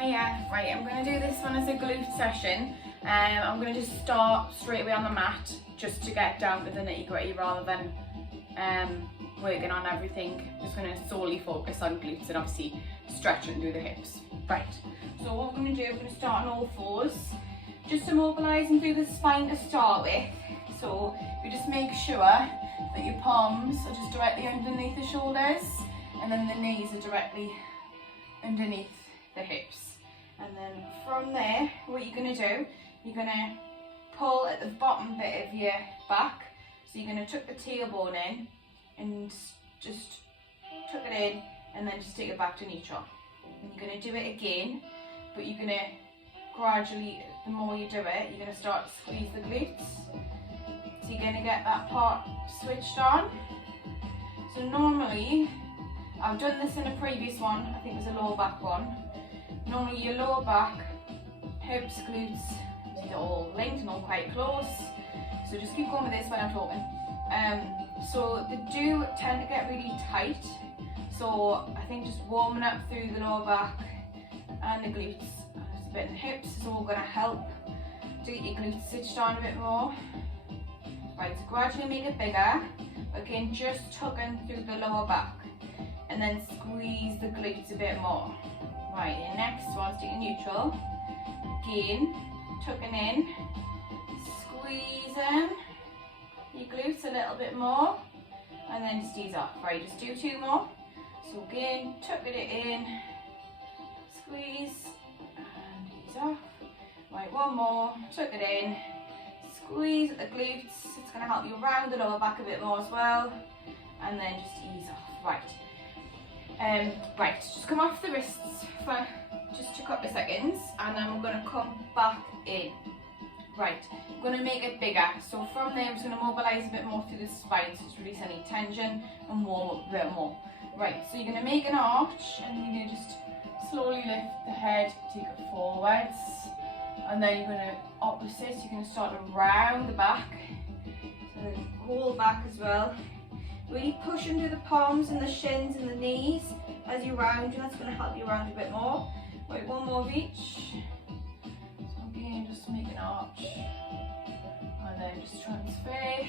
Hiya, right, I'm going to do this one as a glute session. I'm going to just start straight away on the mat just to get down to the nitty gritty rather than working on everything. Just going to solely focus on glutes and obviously stretching through the hips. Right, so what we're going to do, we're going to start on all fours, just immobilising through the spine to start with. So you just make sure that your palms are just directly underneath the shoulders and then the knees are directly underneath the hips. And then from there, what you're going to do, you're going to pull at the bottom bit of your back. So you're going to tuck the tailbone in and just tuck it in and then just take it back to neutral. And you're going to do it again, but you're going to gradually, the more you do it, you're going to start to squeeze the glutes. So you're going to get that part switched on. So normally, I've done this in a previous one, I think it was a lower back one. Normally your lower back, hips, glutes, these are all linked and all quite close. So just keep going with this when I'm talking. So they do tend to get really tight. So I think just warming up through the lower back and the glutes, and a bit in the hips is all going to help to get your glutes stitched on a bit more. Right, so gradually make it bigger. Again, just tugging through the lower back and then squeeze the glutes a bit more. Right, your next one's taking neutral. Again, tucking in, squeezing your glutes a little bit more, and then just ease off. Right, just do two more. So again, tucking it in, squeeze, and ease off. Right, one more, tuck it in, squeeze at the glutes. It's going to help you round the lower back a bit more as well, and then just ease off. Right. Right, just come off the wrists for just a couple of seconds and then we're going to come back in. Right, I'm going to make it bigger. So from there I'm just going to mobilise a bit more through the spine so just release any tension and warm up a bit more. Right, so you're going to make an arch and you're going to just slowly lift the head, take it forwards, and then you're going to opposite, you're going to start to round the back, so then hold back as well. Really push into the palms and the shins and the knees as you round, and that's going to help you round a bit more. Right, one more reach. So again, just make an arch. And then just transfer.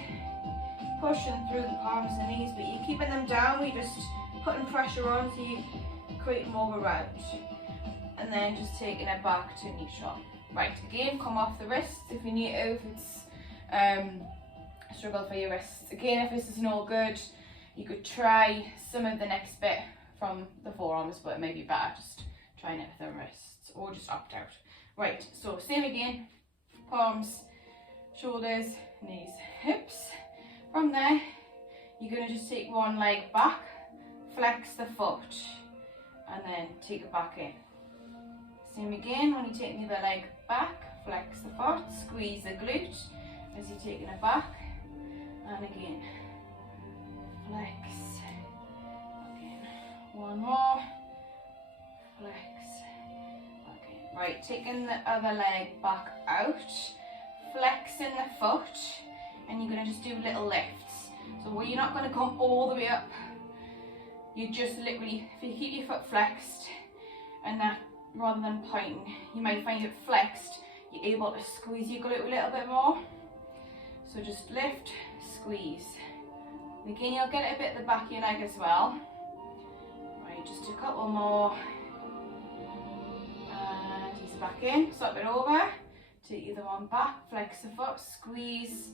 Pushing through the palms and knees, but you're keeping them down, you're just putting pressure on so you create more of a round. And then just taking it back to neutral. Right, again, come off the wrists if you need to, if it's struggle for your wrists. Again, if this isn't all good, you could try some of the next bit from the forearms, but it may be better just trying it with the wrists or just opt out. Right, so same again, palms, shoulders, knees, hips. From there, you're going to just take one leg back, flex the foot, and then take it back in. Same again, when you're taking the other leg back, flex the foot, squeeze the glute as you're taking it back. And again, flex, again, one more, flex, again. Right, taking the other leg back out, flexing the foot, and you're going to just do little lifts. So you're not going to come all the way up, you just literally, if you keep your foot flexed, and that, rather than pointing, you might find it flexed, you're able to squeeze your glute a little bit more. So just lift, squeeze. And again, you'll get it a bit at the back of your leg as well. Right, just a couple more. And ease back in, swap it over. Take either one back, flex the foot, squeeze.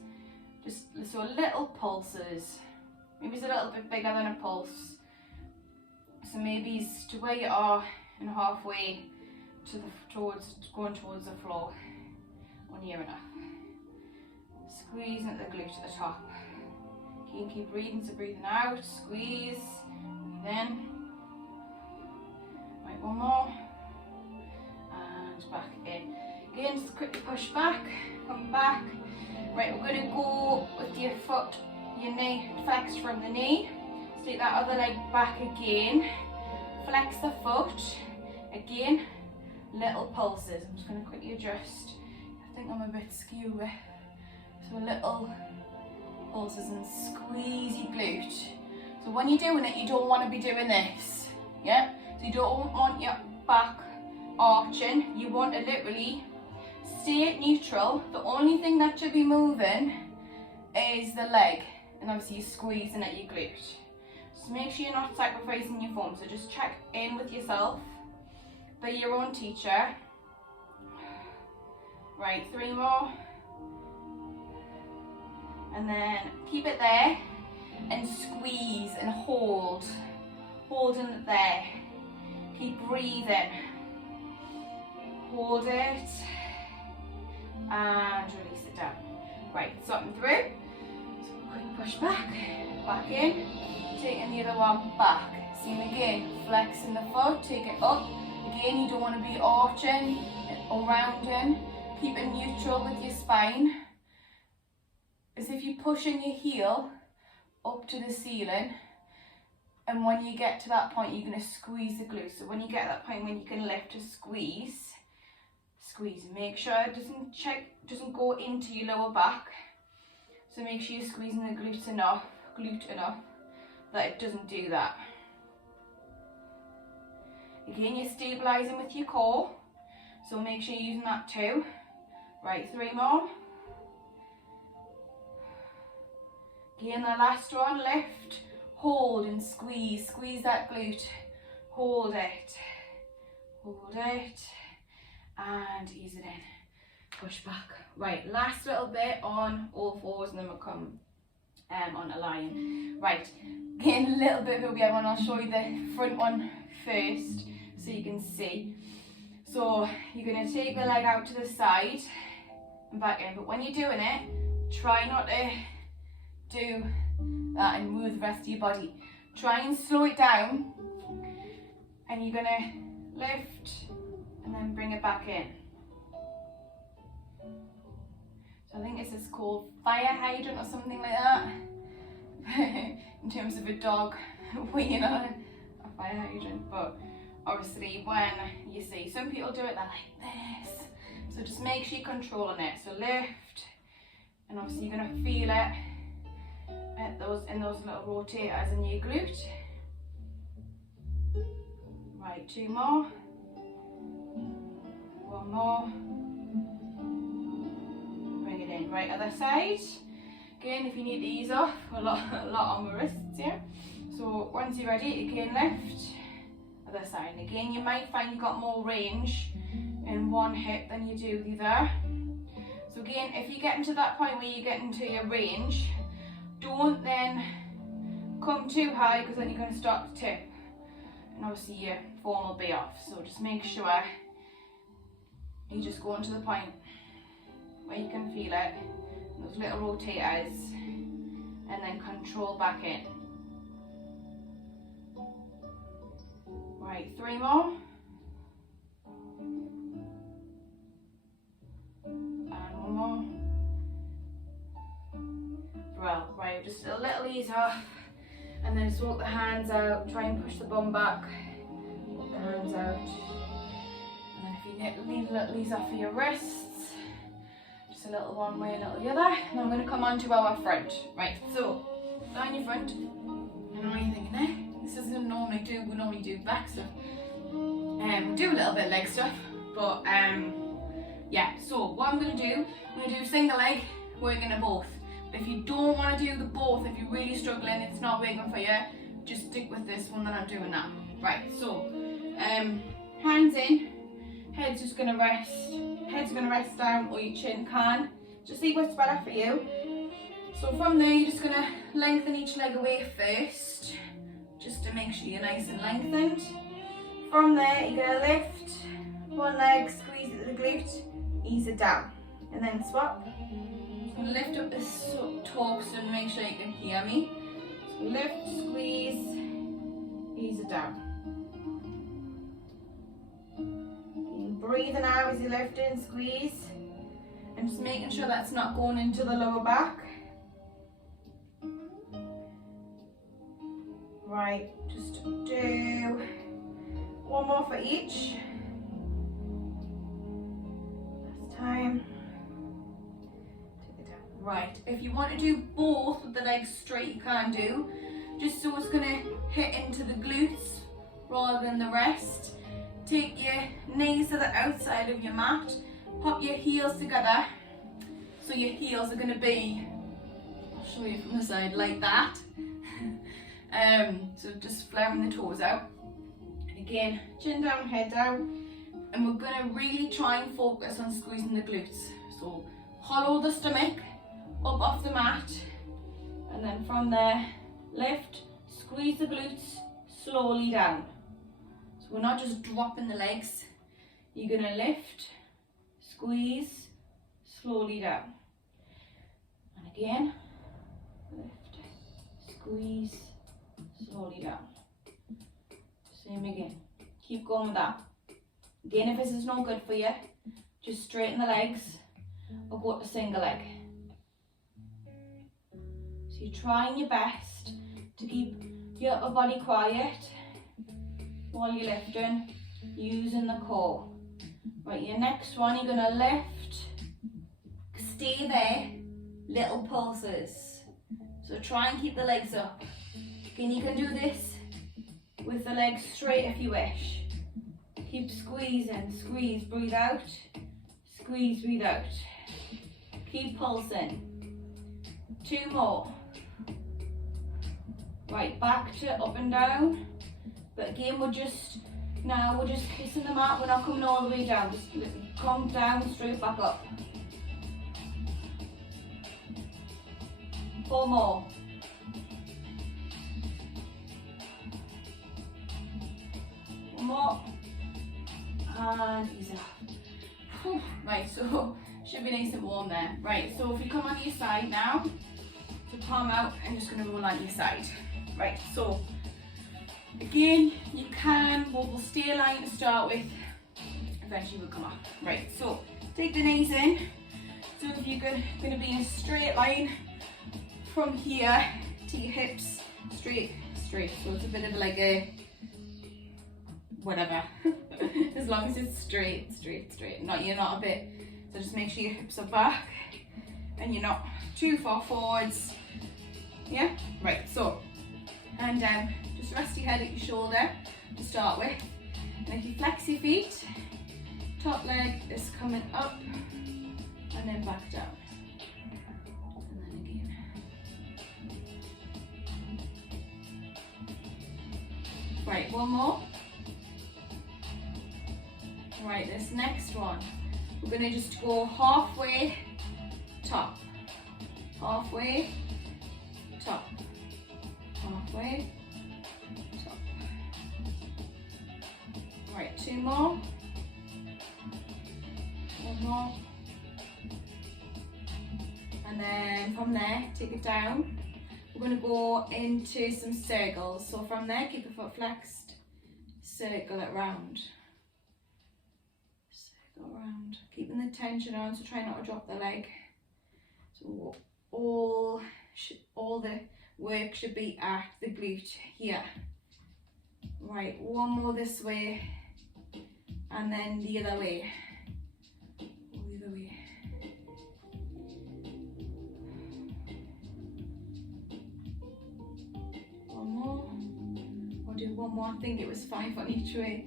Just so little pulses. Maybe it's a little bit bigger than a pulse. So maybe it's to where you are and halfway to going towards the floor or near enough. Squeezing at the glute at the top. You can keep breathing, so breathing out, squeeze, breathe in. Right, one more. And back in. Again, just quickly push back, come back. Right, we're going to go with your foot, your knee flexed from the knee. So take that other leg back again. Flex the foot. Again, little pulses. I'm just going to quickly adjust. I think I'm a bit skew. So little pulses and squeeze your glute. So when you're doing it, you don't want to be doing this, yeah? So you don't want your back arching. You want to literally stay at neutral. The only thing that should be moving is the leg, and obviously you're squeezing at your glute. So make sure you're not sacrificing your form. So just check in with yourself. Be your own teacher. Right, 3 more. And then keep it there and squeeze and hold. Holding it there. Keep breathing. Hold it and release it down. Right, something through. So quick push back in. Taking the other one back. Same again, flexing the foot, take it up. Again, you don't want to be arching or rounding. Keep it neutral with your spine. As if you're pushing your heel up to the ceiling. And when you get to that point, you're going to squeeze the glutes. So when you get to that point when you can lift to squeeze, make sure it doesn't go into your lower back. So make sure you're squeezing the glute enough that it doesn't do that. Again, you're stabilizing with your core, so make sure you're using that too. Right, 3 more. Again, the last one, lift, hold and squeeze that glute. Hold it, and ease it in. Push back. Right, last little bit on all fours, and then we'll come on a lion. Right, again, a little bit of a weird one. I'll show you the front one first so you can see. So you're going to take the leg out to the side and back in, but when you're doing it, try not to do that and move the rest of your body. Try and slow it down, and you're going to lift and then bring it back in. So I think this is called fire hydrant or something like that. In terms of a dog weighing on a fire hydrant. But obviously when you see some people do it, they're like this. So just make sure you're controlling it. So lift, and obviously you're going to feel it at in those little rotators in your glute. Right, 2 more. 1 more. Bring it in. Right, other side. Again, if you need to ease off, a lot on my wrists here. So once you're ready, again lift. Other side. And again, you might find you've got more range in one hip than you do the other. So again, if you get into that point where you get into your range, don't then come too high, because then you're going to start to tip. And obviously your form will be off. So just make sure you just go into the point where you can feel it, those little rotators, and then control back in. Right, 3 more. And 1 more. Well, right, just a little ease off, and then just walk the hands out, try and push the bum back, walk the hands out, and then if you leave a little ease off for your wrists, just a little one way, a little the other. And I'm going to come on to our front. Right, so line your front. I know what you're thinking there. This isn't normally do, we normally do back stuff. We do a little bit of leg stuff, but yeah, so what I'm going to do, single leg, working at both. But if you don't want to do the both, if you're really struggling, it's not working for you, just stick with this one that I'm doing now. Right, so hands in, head's just going to rest down, or your chin can. Just see what's better for you. So from there, you're just going to lengthen each leg away first, just to make sure you're nice and lengthened. From there, you're going to lift one leg, squeeze it to the glute, ease it down, and then swap. So lift up this torso and make sure you can hear me. So lift, squeeze, ease it down. Breathing out as you lift in, squeeze, and just making sure that's not going into the lower back. Right, just do 1 more for each. Last time. Take it down. Right, if you want to do both with the legs straight, you can do. Just so it's going to hit into the glutes rather than the rest. take your knees to the outside of your mat, pop your heels together. So your heels are going to be, I'll show you from the side, like that. So just flaring the toes out. Again, chin down, head down. And we're going to really try and focus on squeezing the glutes. So hollow the stomach up off the mat. And then from there, lift, squeeze the glutes slowly down. So we're not just dropping the legs. You're going to lift, squeeze, slowly down. And again, lift, squeeze, slowly down. Same again. Keep going with that. Again, if this is not good for you, just straighten the legs or go to single leg. So you're trying your best to keep your upper body quiet while you're lifting, using the core. Right, your next one, you're going to lift, stay there, little pulses. So try and keep the legs up. Again, you can do this with the legs straight if you wish. Keep squeezing, squeeze, breathe out, squeeze, breathe out. Keep pulsing. 2 more. Right, back to up and down. But again, we're just kissing the mat, we're not coming all the way down. Just come down, straight back up. 4 more. One more. And ease up. Right, so should be nice and warm there. Right, so if you come on your side now, so palm out, I'm just going to roll on your side. Right, so again, you can, we'll stay aligned to start with, eventually we'll come up. Right, so take the knees in. So if you're going to be in a straight line from here to your hips, straight. So it's a bit of like a, whatever, as long as it's straight. You're not a bit, so just make sure your hips are back and you're not too far forwards. Yeah, right, so, and just rest your head at your shoulder to start with. And if you flex your feet, top leg is coming up and then back down. And then again. Right, one more. Right, this next one, we're going to just go halfway, top, halfway, top, halfway, top. Right, 2 more, 1 more, and then from there, take it down. We're going to go into some circles. So from there, keep the foot flexed, circle it round. Around, keeping the tension on, so try not to drop the leg. So all the work should be at the glute here. Right, 1 more this way, and then the other way. The other way. One more. I'll do 1 more. I think it was 5 on each way.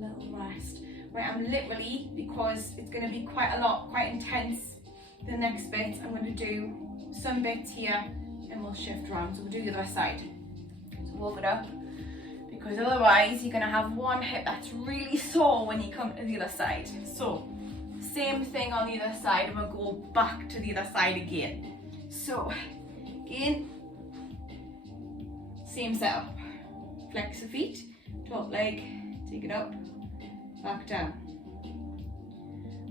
Little rest. Right, I'm literally, because it's going to be quite intense, the next bit, I'm going to do some bits here and we'll shift around. So we'll do the other side. So walk it up, because otherwise you're going to have one hip that's really sore when you come to the other side. So same thing on the other side, and we'll go back to the other side again. So again, same setup. Flex the feet, top leg, take it up, back down.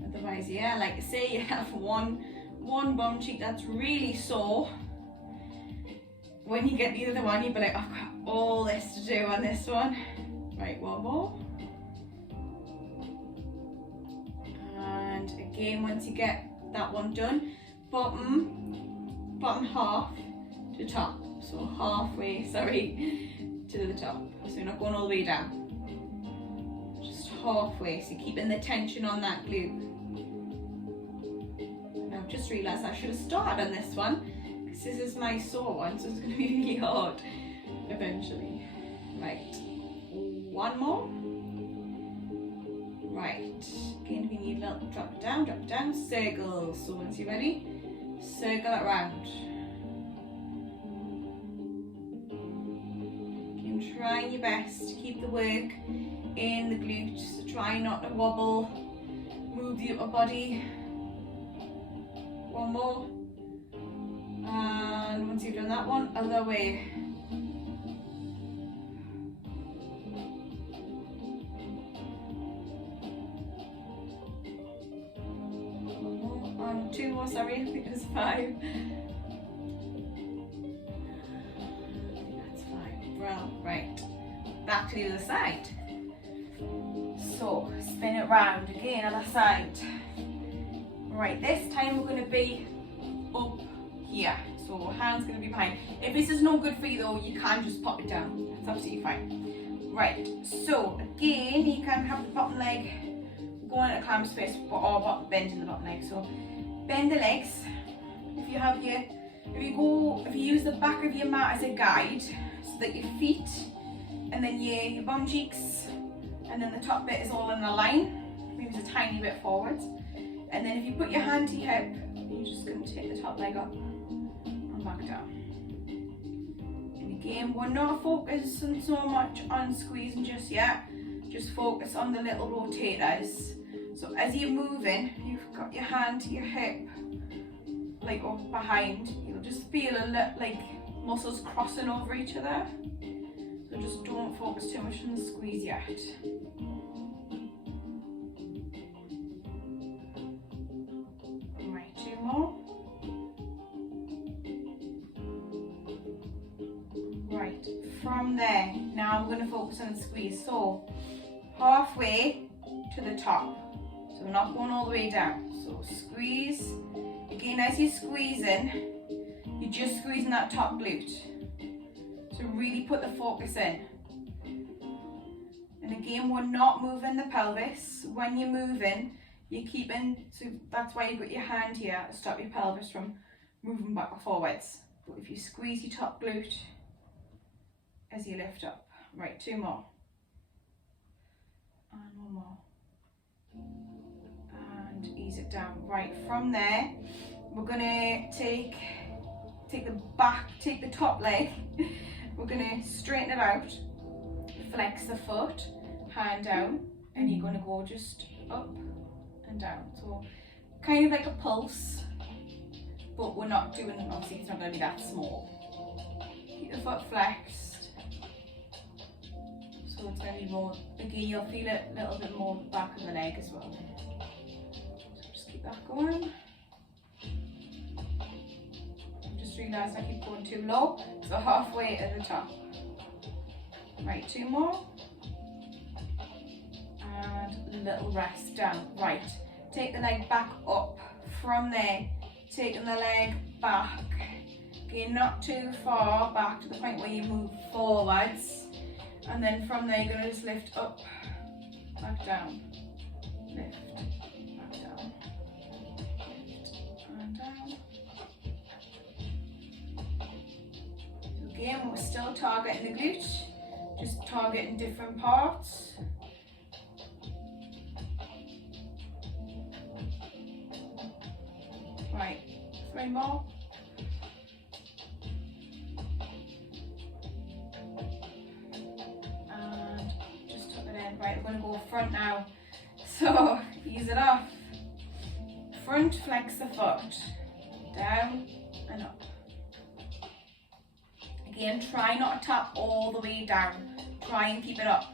Otherwise, yeah, like I say, you have one bum cheek that's really sore. When you get the other one, you'll be like, I've got all this to do on this one. Right, 1 more. And again, once you get that one done, bottom half to top. So halfway, to the top. So you're not going all the way down. Halfway, so keeping the tension on that glute. And I've just realised I should have started on this one, because this is my sore one, so it's going to be really hard eventually. Right, one more. Right, again if you need a little, drop it down, circle. So once you're ready, circle it round. Again, trying your best to keep the work in the glutes, so try not to wobble, move the upper body. One more, and once you've done that one, other way. Two more, sorry, I think there's 5. I think that's 5. Well, right, back to the other side. So, spin it round again, other side. Right, this time we're going to be up here. So, hands going to be behind. If this is no good for you though, you can just pop it down. That's absolutely fine. Right, so again, you can have the bottom leg go into clam space or bend in the bottom leg. So, bend the legs. If you use the back of your mat as a guide, so that your feet and then your bum cheeks and then the top bit is all in a line, maybe just a tiny bit forwards. And then if you put your hand to your hip, you're just going to take the top leg up and back down. And again, we're not focusing so much on squeezing just yet, just focus on the little rotators. So as you're moving, you've got your hand to your hip, like up behind, you'll just feel a little like muscles crossing over each other. So just don't focus too much on the squeeze yet. Right, 2 more. Right, from there, now I'm going to focus on the squeeze. So halfway to the top. So we're not going all the way down. So squeeze. Again, as you're squeezing, you're just squeezing that top glute. So really put the focus in. And again, we're not moving the pelvis. When you're moving, you're keeping, so that's why you've got your hand here to stop your pelvis from moving back or forwards. But if you squeeze your top glute as you lift up. Right, 2 more. And 1 more. And ease it down. Right, from there, we're gonna take the top leg, we're gonna straighten it out, flex the foot, hand down, and you're gonna go just up and down. So kind of like a pulse, but we're not doing, obviously it's not gonna be that small. Keep the foot flexed. So it's gonna be more, again you'll feel it a little bit more back of the leg as well. Keep that going. Just realised I keep going too low, so halfway at the top. Right, 2 more. And a little rest down. Right, take the leg back up. From there, taking the leg back. Again, not too far back to the point where you move forwards. And then from there, you're going to just lift up, back down. Lift. Again, we're still targeting the glute, just targeting different parts. Right, 3 more. And just tuck it in. Right, we're going to go front now. So, ease it off. Front, flex the foot. Down and up. Again, try not to tap all the way down. Try and keep it up.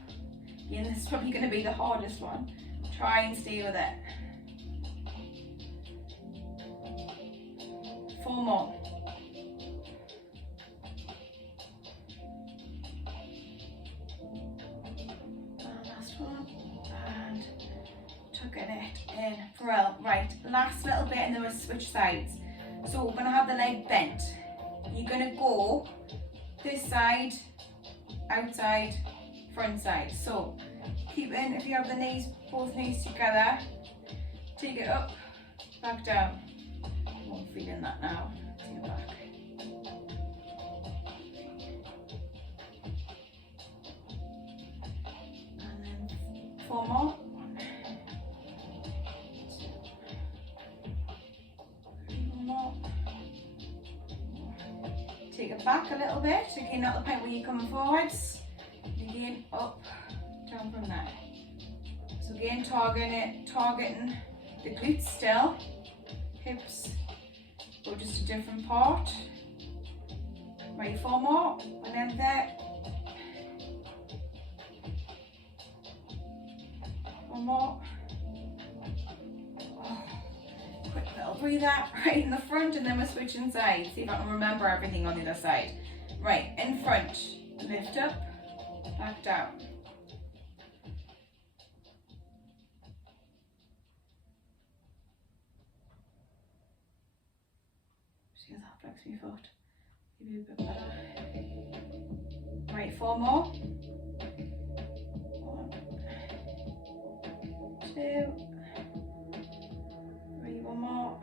Again, this is probably going to be the hardest one. Try and stay with it. 4 more. And last one. And tucking it in. Right, last little bit and then we'll switch sides. So we're going to have the leg bent. You're going to go this side, outside, front side. So keep in, if you have the knees, both knees together, take it up, back down. I'm feeling that now. Take it back. 4 more. 1, 2, 1 more. Take it back a little bit, again not the point where you're coming forwards, and again up, down from there. So again targeting the glutes still, hips go just a different part. Right, 4 more, and then there. 1 more. Oh, quick little breather right in the front, and then we're switching sides. See if I can remember everything on the other side. Right, in front, lift up, back down. See how that flex my foot. Maybe a bit better. Right, 4 more. 1, 2, 3, 1 more.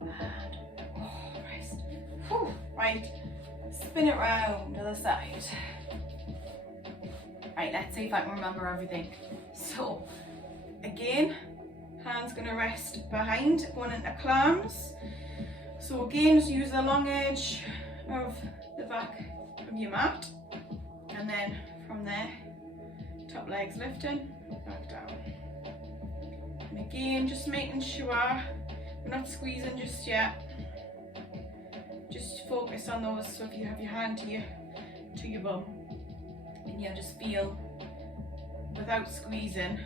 And rest. Whew. Right, spin it round to the side. Right, let's see if I can remember everything. So, again, hands gonna rest behind, going into clams. So again, just use the long edge of the back of your mat, and then from there, top legs lifting, back down. And again, just making sure we're not squeezing just yet. Just focus on those. So if you have your hand to your bum, and you'll just feel, without squeezing,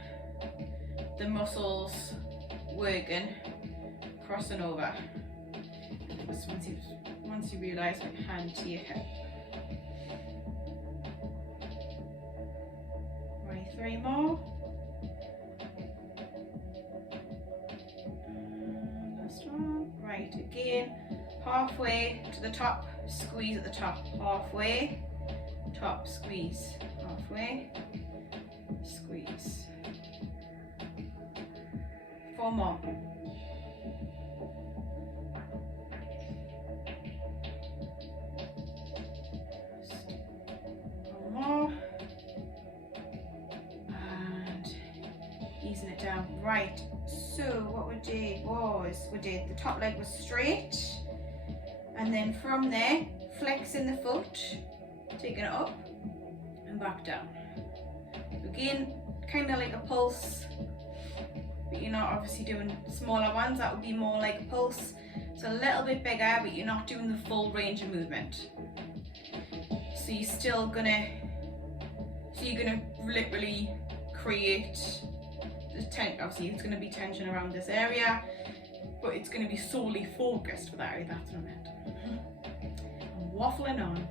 the muscles working, crossing over. Once you realise, put your hand to your hip. Right, 3 more. Last one. Right, again, halfway to the top, squeeze at the top. Halfway, top, squeeze. Halfway, squeeze. 4 more. 1 more. And easing it down. Right, so what we did was, the top leg was straight, and then from there, flexing the foot, taking it up and back down. Again, kind of like a pulse, but you're not obviously doing smaller ones. That would be more like a pulse. It's a little bit bigger, but you're not doing the full range of movement. So you're still gonna, you're gonna literally create the tension. Obviously it's gonna be tension around this area, but it's gonna be solely focused for that area. That's what I meant. I'm waffling on.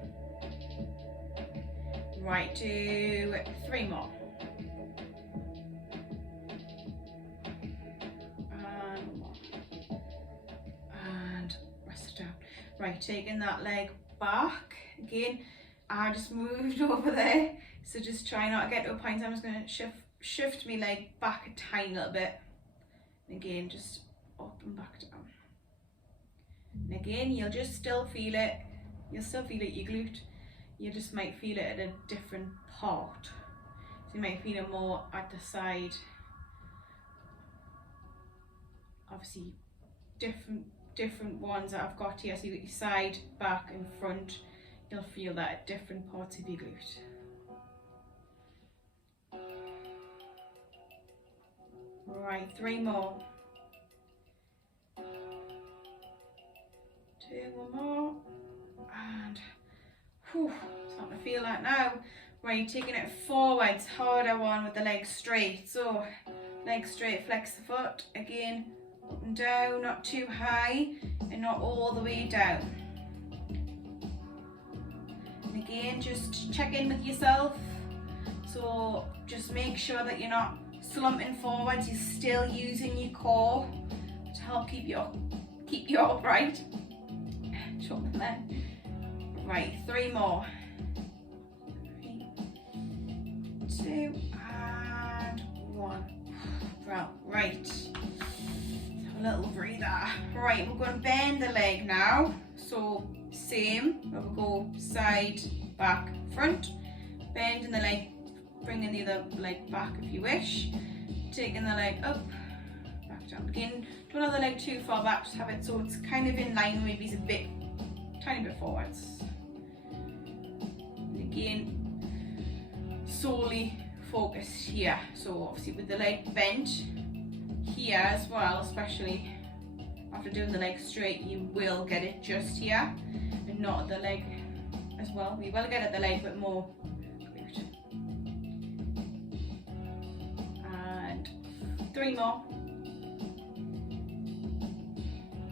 Right, do 3 more. And 1. And rest it down. Right, taking that leg back. Again, I just moved over there. So just try not to get to a point. I'm just going to shift my leg back a tiny little bit. And again, just up and back down. And again, you'll just still feel it. You'll still feel it, your glute. You just might feel it at a different part. So you might feel it more at the side. Obviously, different ones that I've got here. So you've got your side, back and front. You'll feel that at different parts of your glute. Right, 3 more. 2, 1 more. And whew, starting to feel that now. Right, taking it forwards, harder one with the legs straight. So, legs straight, flex the foot. Again, up and down, not too high and not all the way down. And again, just check in with yourself. So, just make sure that you're not slumping forwards. You're still using your core to help keep you upright. Short there. Right, 3 more. 3, 2, and 1. Right. A little breather. Right, we're going to bend the leg now. So same, we'll go side, back, front. Bending the leg bringing the other leg back if you wish, taking the leg up, back down again. Don't have the leg too far back, just have it so it's kind of in line, maybe it's a bit, tiny bit forwards. And again, solely focused here. So obviously with the leg bent here as well, especially after doing the leg straight, you will get it just here and not at the leg as well. We will get at the leg, but more glute. And 3 more.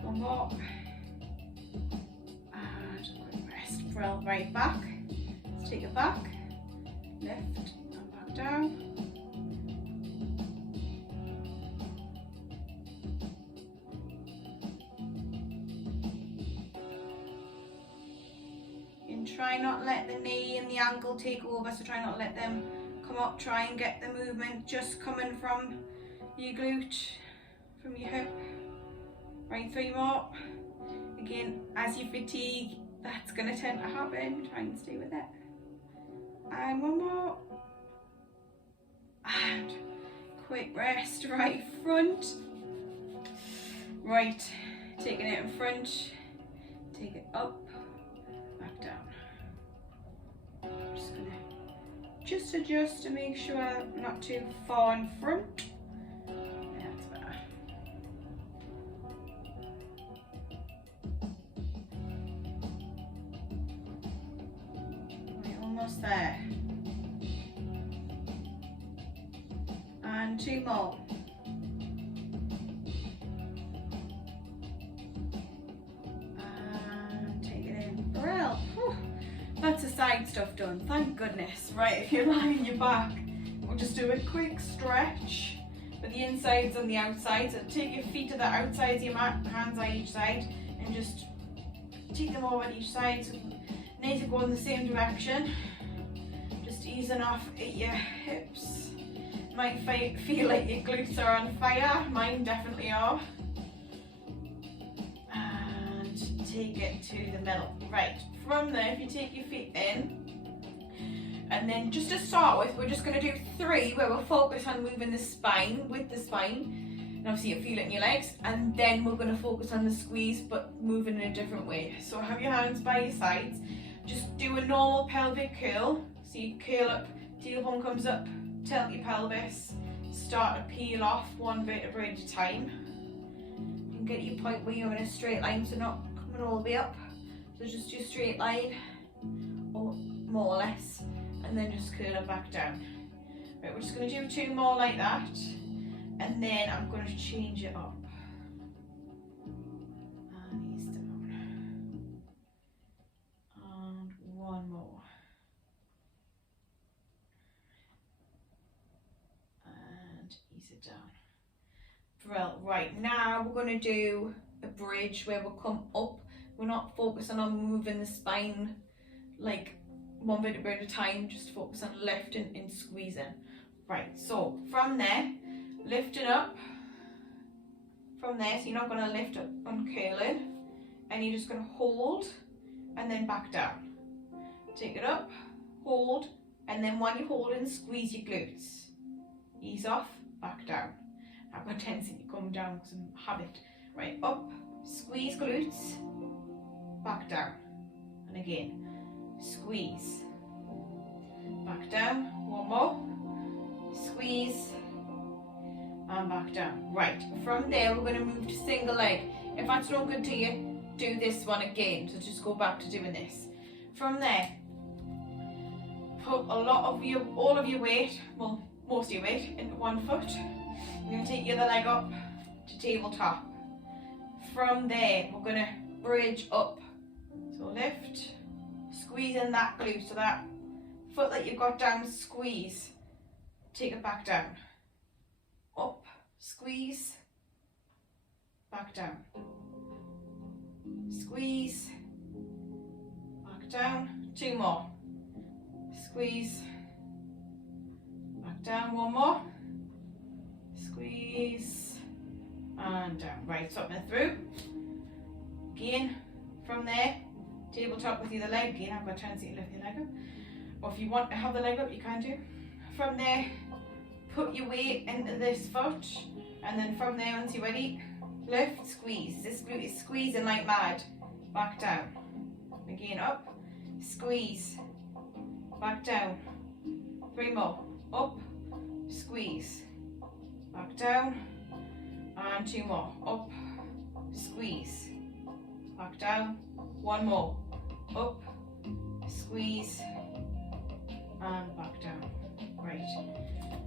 1 more. And quick rest. Right back. Let's take it back. Lift and back down. Try not let the knee and the ankle take over, so try not let them come up. Try and get the movement just coming from your glute, from your hip. Right, 3 more. Again, as you fatigue, that's going to tend to happen. Try and stay with it. And 1 more. And quick rest, right front. Right, taking it in front, take it up, back down. I'm just gonna adjust to make sure I'm not too far in front. Yeah, that's better. Right, almost there. And 2 more. And take it in. Brill. That's the side stuff done, thank goodness. Right, if you're lying on your back, we'll just do a quick stretch with the insides and the outsides. So take your feet to the outsides of your mat, hands on each side, and just take them over to each side. So need to go in the same direction. Just easing off at your hips. Might feel like your glutes are on fire, mine definitely are. And take it to the middle. Right, from there, if you take your feet in, and then just to start with, we're just going to do 3 where we'll focus on moving the spine, with the spine, and obviously you feel it in your legs, and then we're going to focus on the squeeze, but moving in a different way. So have your hands by your sides, just do a normal pelvic curl, so you curl up, tailbone comes up, tilt your pelvis, start to peel off 1 vertebrae at a time, and get your point where you're in a straight line, so not coming all the way up. So just do a straight line, or more or less, and then just curl it back down. Right, we're just going to do 2 more like that, and then I'm going to change it up. And ease down. And 1 more. And ease it down. Brill. Right, now we're going to do a bridge where we'll come up. We're not focusing on moving the spine like 1 vertebrae at a time, just focus on lifting and squeezing. Right, so from there, lifting up, from there, so you're not going to lift up on curling, and you're just going to hold, and then back down. Take it up, hold, and then while you're holding, squeeze your glutes. Ease off, back down. I've got tendency to come down because I'm habit. Right, up, squeeze glutes, back down, and again, squeeze, back down, 1 more, squeeze, and back down. Right, from there we're going to move to single leg. If that's not good to you, do this one again, so just go back to doing this. From there, put all of your weight, well, most of your weight, into 1 foot. You're going to take the other leg up to tabletop. From there, we're going to bridge up. So lift, squeeze in that glute, so that foot that you've got down, squeeze, take it back down. Up, squeeze, back down. Squeeze, back down. 2 more. Squeeze, back down. 1 more. Squeeze, and down. Right, up and through. Again, from there, tabletop with the other leg. Again, I've got a tendency to lift the leg up. Or if you want to have the leg up, you can do. from there, put your weight into this foot, and then from there, once you're ready, lift, squeeze. This glute is squeezing like mad. Back down. Again, up, squeeze, back down. 3 more. Up, squeeze, back down, and 2 more. Up, squeeze, back down. 1 more. Up, squeeze, and back down. Right.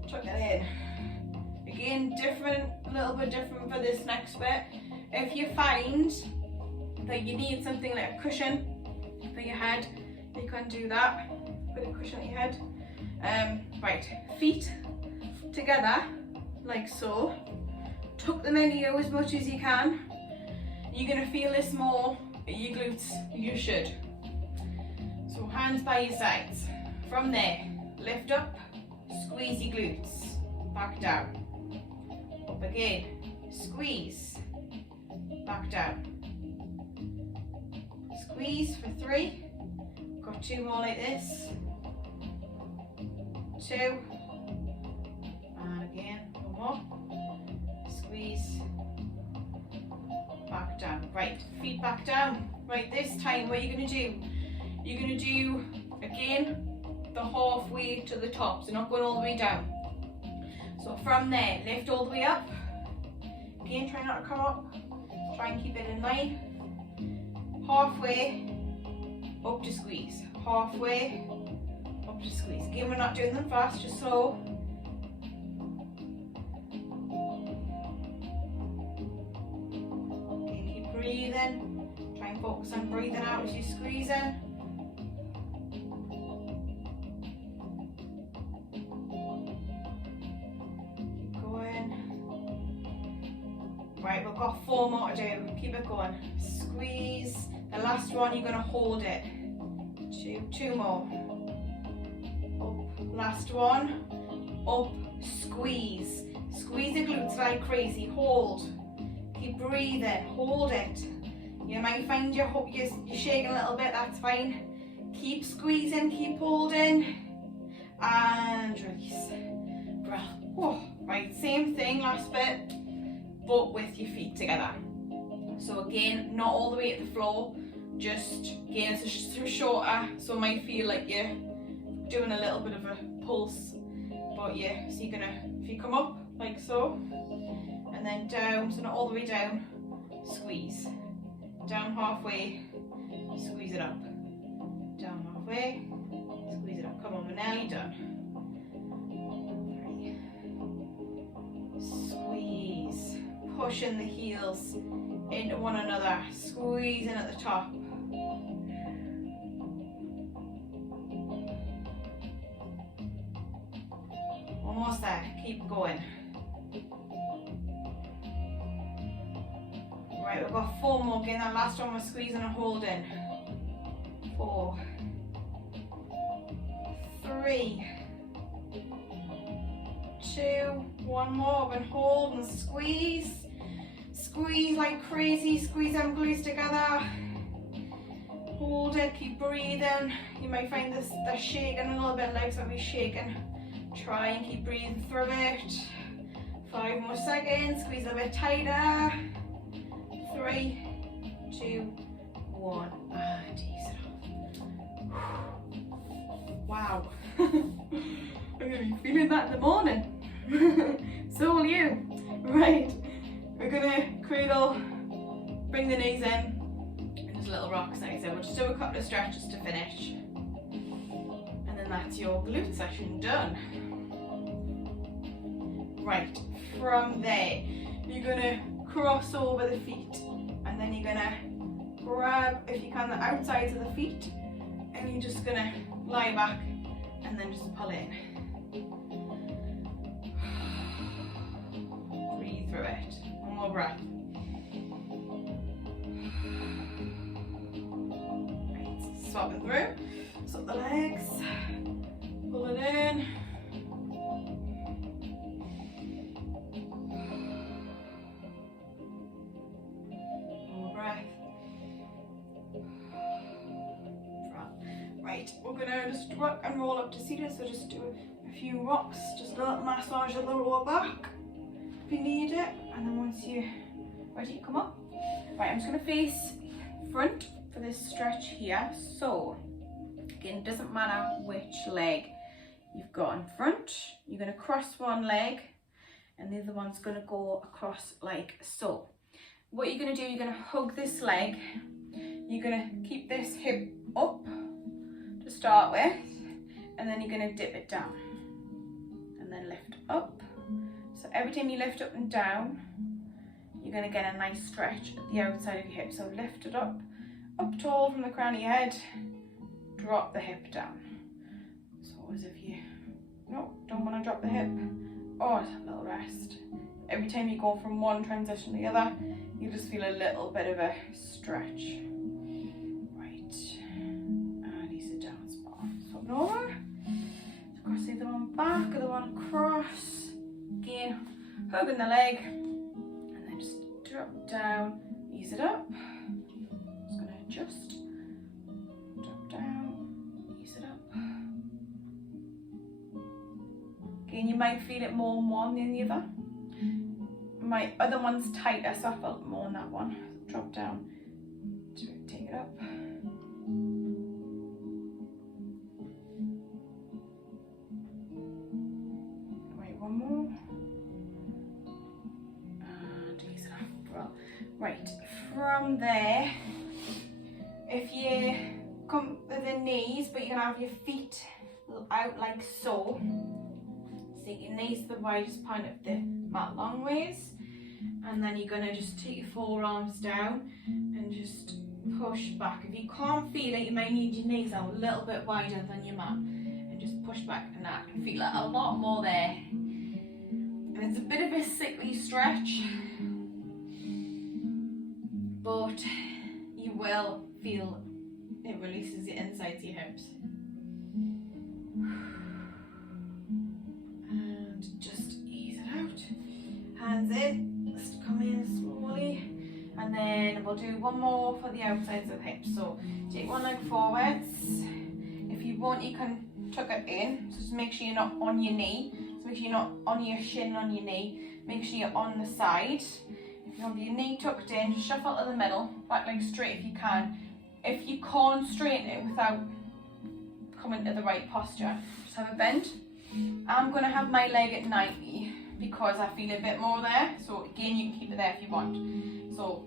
Tuck that in. Again, different, a little bit different for this next bit. If you find that you need something like a cushion for your head, you can do that. Put a cushion on your head. Right, feet together, like so. Tuck them in you as much as you can. You're gonna feel this more in your glutes, you should. So hands by your sides. From there, lift up, squeeze your glutes, back down. Up again, squeeze, back down. Squeeze for 3, got 2 more like this. 2, and again, 1 more. Squeeze, back down. Right, feet back down. Right, this time what you're going to do, you're going to do, again, the halfway to the top, so not going all the way down. So from there, lift all the way up. Again, try not to come up. Try and keep it in line. Halfway, up to squeeze. Halfway, up to squeeze. Again, we're not doing them fast, just slow. Again, keep breathing. Try and focus on breathing out as you squeeze in. Right, we've got 4 more to do. Keep it going. Squeeze. The last one, you're going to hold it. 2 more. Up. Last one. Up. Squeeze. Squeeze the glutes like crazy. Hold. Keep breathing. Hold it. You might find you're shaking a little bit. That's fine. Keep squeezing. Keep holding. And release. Breath. Oh, right, same thing. Last bit, but with your feet together. So again, not all the way at the floor, just again it's shorter, so it might feel like you're doing a little bit of a pulse, but yeah, so you're gonna, if you come up like so, and then down, so not all the way down, squeeze, down halfway, squeeze it up, down halfway, squeeze it up. Come on, we're nearly done. 3, squeeze. Pushing the heels into one another, squeezing at the top. Almost there, keep going. Right, we've got 4 more. Again, that last one we're squeezing and holding. 4, 3, 2, 1 more, and hold and squeeze. Squeeze like crazy, squeeze them glutes together. Hold it, keep breathing. You might find this, they're shaking a little bit, legs might be shaking. Try and keep breathing through it. 5 more seconds, squeeze a bit tighter. 3, 2, 1, and ease it off. Wow. I'm going to be feeling that in the morning. So will you. Right. We're gonna cradle, bring the knees in, and there's little rocks like I said. We'll just do a couple of stretches to finish. And then that's your glute session done. Right, from there, you're gonna cross over the feet, and then you're gonna grab, if you can, the outsides of the feet, and you're just gonna lie back, and then just pull in. Breathe through it. One more breath. Right, swapping through. Swap the legs. Pull it in. One more breath. Right, Right, we're gonna just rock and roll up to seated, so just do a few rocks, just a little massage of the lower back if you need it, and then once you're ready, come up. Right, I'm just gonna face front for this stretch here. So again, it doesn't matter which leg you've got in front, you're gonna cross one leg and the other one's gonna go across like so. What you're gonna do, you're gonna hug this leg, you're gonna keep this hip up to start with, and then you're gonna dip it down and then lift up. So every time you lift up and down, you're gonna get a nice stretch at the outside of your hip. So lift it up tall from the crown of your head, drop the hip down. So as if you, no, don't wanna drop the hip, or a little rest. Every time you go from one transition to the other, you just feel a little bit of a stretch. Right, and you sit down, spot on. Swap it over, cross the other one back, other one across. Again, hugging the leg, and then just drop down, ease it up. Just gonna adjust, drop down, ease it up. Again, you might feel it more on one than the other. My other one's tighter, so I felt more on that one. Drop down, take it up. Wait, one more. And ease it up. Well, right, from there, if you come to the knees, but you're gonna have your feet out like so. So your knees to the widest point of the mat long ways. And then you're gonna just take your forearms down and just push back. If you can't feel it, you might need your knees out a little bit wider than your mat. And just push back, and I can feel it a lot more there. And it's a bit of a sickly stretch, but you will feel it releases the insides of your hips. And just ease it out. Hands in. Come in slowly, and then we'll do one more for the outsides of the hips. So take one leg forwards. If you want, you can tuck it in, so just make sure you're not on your knee. So make sure you're not on your shin, on your knee. Make sure you're on the side. If you have your knee tucked in, just shuffle to the middle, back leg straight if you can. If you can't straighten it without coming to the right posture, just have a bend. I'm going to have my leg at 90. Because I feel a bit more there. So again, you can keep it there if you want. So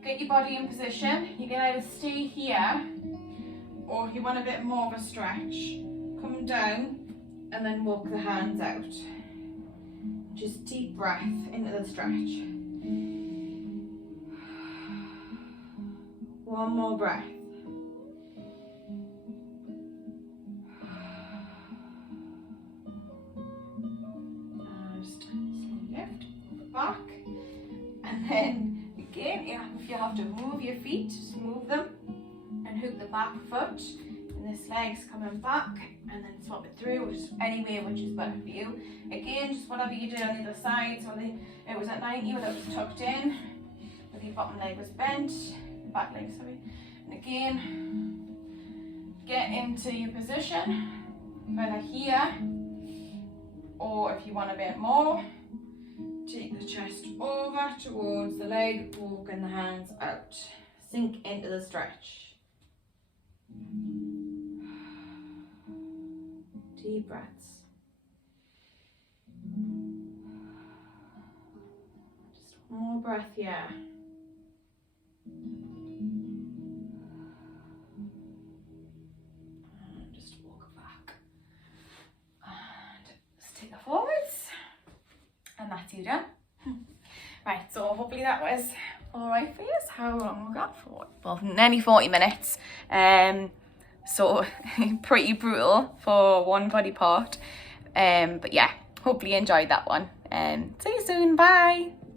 get your body in position. You can either stay here, or if you want a bit more of a stretch, come down and then walk the hands out. Just deep breath into the stretch. One more breath. Back, and then again, if you have to move your feet, just move them and hook the back foot, and this leg's coming back, and then swap it through, which is any way which is better for you. Again, just whatever you did on the other side, so it was at 90, whether it was tucked in, whether your bottom leg was bent, back leg, sorry, and again, get into your position, whether here, or if you want a bit more, take the chest over towards the leg, walking the hands out. Sink into the stretch. Deep breaths. Just one more breath here. And just walk back. And let's take it forwards. And that's you done. Right, so hopefully that was all right for you. So how long we got for? Well, nearly 40 minutes. So pretty brutal for one body part. But yeah, hopefully you enjoyed that one. See you soon. Bye.